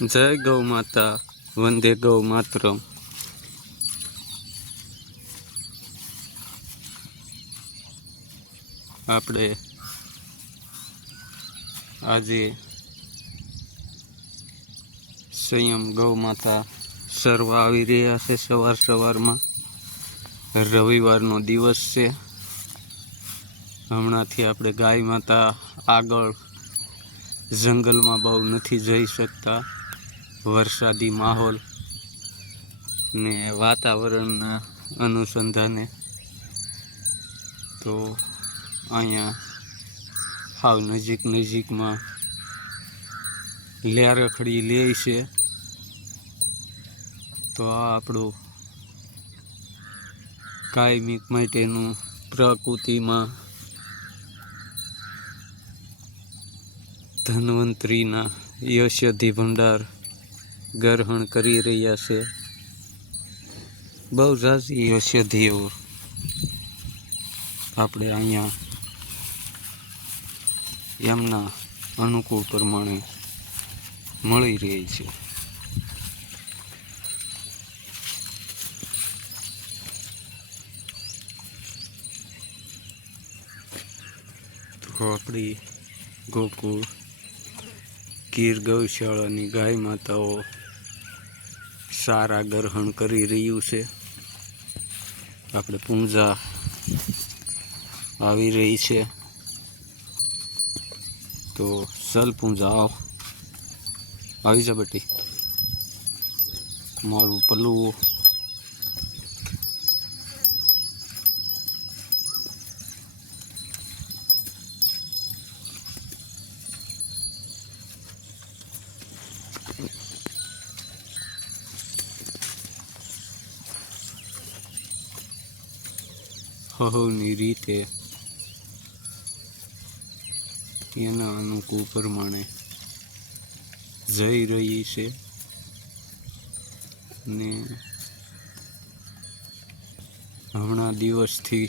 જય ગૌ માતા, વંદે ગૌ માતરમ. આપણે આજે સંયમ ગૌ માતા સર્વ આવી રહ્યા છે સવાર સવારમાં. રવિવારનો દિવસ છે. હમણાંથી આપણે ગાય માતા આગળ જંગલમાં બહુ નથી જઈ શકતા. વરસાદી માહોલ ને વાતાવરણના અનુસંધાને તો અહીંયા હાવ નજીક નજીકમાં લેરખડી લે છે. તો આ આપણું કાયમિક માટેનું પ્રકૃતિમાં ધન્વંતરીના યશ્યધિ ભંડાર ગ્રહણ કરી રહ્યા છે. બહુ ઝાઝી ઔષધિઓ આપણે અહીંયા એમના અનુકૂળ પ્રમાણે મળી રહી છે. આપણી ગોકુળ ગીર ગૌશાળાની ગાય માતાઓ સારા ગ્રહણ કરી રહ્યું છે. આપણે પૂંજા આવી રહી છે. તો સલ પૂંજા આવ. આવી જા બટી. મારું પલ્લું હહોની રીતે તેના અનુકૂળ પ્રમાણે જઈ રહી છે ને હમણાં દિવસથી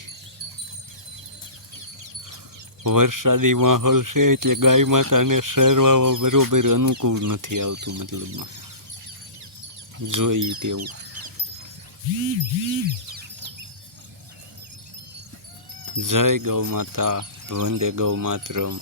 વરસાદી માહોલ છે એટલે ગાય માતાને શેરવામાં બરોબર અનુકૂળ નથી આવતું મતલબમાં. જોઈએ તેવું. જય ગૌ માતા વંદે ગૌ માતરમ.